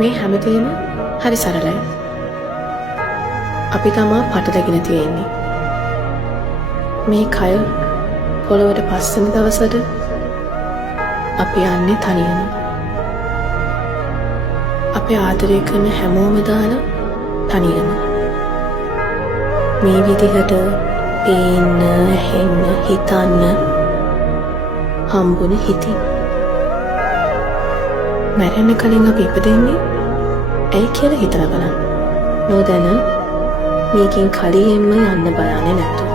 මේ හැමදේම හරි සරලයි. අපි තමා පටලගෙන තියෙන්නේ. මේ කය පොළොවට පස්සෙන දවසට අපි යන්නේ තනියම. අපි ආදරය කරන හැමෝම දාලා තනියම. මේ විදිහට පේන්න, හෙන්න, හිතන්න හම්බුන හිතින්. මැරෙන්න කලින් අපි ඉපදෙන්නේ ඇයි කියලා හිතලා බලන්න. නොදැන මේකෙන් කලියෙන්ම යන්න බලන්නේ නැතු.